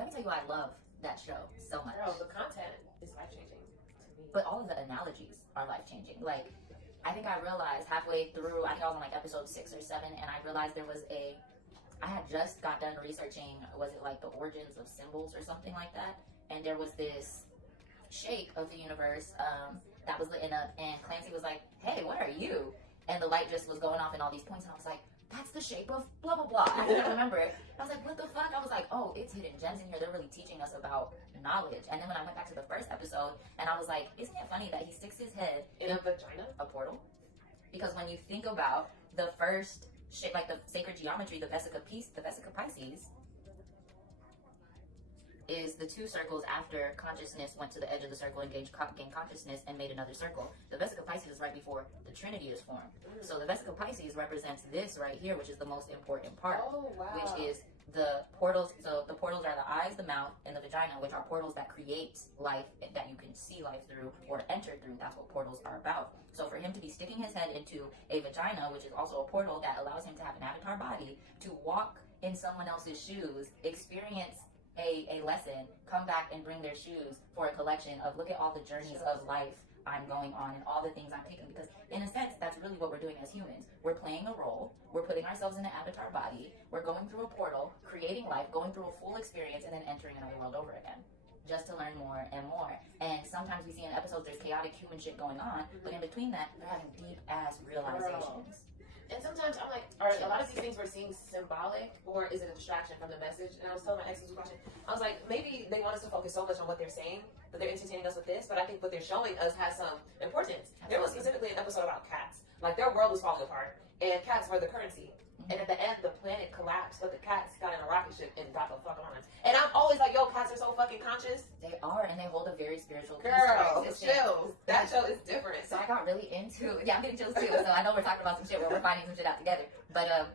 let me tell you why I love that show so much. Girl, the content is life-changing to me. But all of the analogies are life-changing. Like, I think I realized halfway through, I think I was on like episode 6 or 7, and I realized there was I had just got done researching, was it like the origins of symbols or something like that? And there was this shape of the universe that was lit up, and Clancy was like, hey, what are you? And the light just was going off in all these points, and I was like, that's the shape of blah, blah, blah. I couldn't remember it. I was like, what the fuck? I was like, oh, it's hidden gems in here. They're really teaching us about knowledge. And then when I went back to the first episode, and I was like, isn't it funny that he sticks his head In a vagina? a portal? Because when you think about the first shape, like the sacred geometry, the Vesica Pisces, is the 2 circles after consciousness went to the edge of the circle and gained consciousness and made another circle. The Vesica Pisces is right before the Trinity is formed. So the Vesica Pisces represents this right here, which is the most important part, which is the portals. So the portals are the eyes, the mouth, and the vagina, which are portals that create life, that you can see life through or enter through. That's what portals are about. So for him to be sticking his head into a vagina, which is also a portal that allows him to have an avatar body, to walk in someone else's shoes, experience a lesson, come back and bring their shoes for a collection of, look at all the journeys of life I'm going on and all the things I'm taking. Because in a sense, that's really what we're doing as humans. We're playing a role, we're putting ourselves in an avatar body, we're going through a portal, creating life, going through a full experience, and then entering another world over again, just to learn more and more. And sometimes we see in episodes there's chaotic human shit going on, but in between that, they're having deep ass realizations. And sometimes I'm like, are a lot of these things we're seeing symbolic, or is it a distraction from the message? And I was telling my ex this question, I was like, maybe they want us to focus so much on what they're saying that they're entertaining us with this, but I think what they're showing us has some importance. There was specifically an episode about cats. Like, their world was falling apart, and cats were the currency. And at the end, the planet collapsed, but the cats got in a rocket ship and got the fuck on. And I'm always like, yo, cats are so fucking conscious. They are, and they hold a very spiritual piece. Girl, chills. That show is different. So I got really into, I'm getting chills too. So I know we're talking about some shit where we're finding some shit out together. But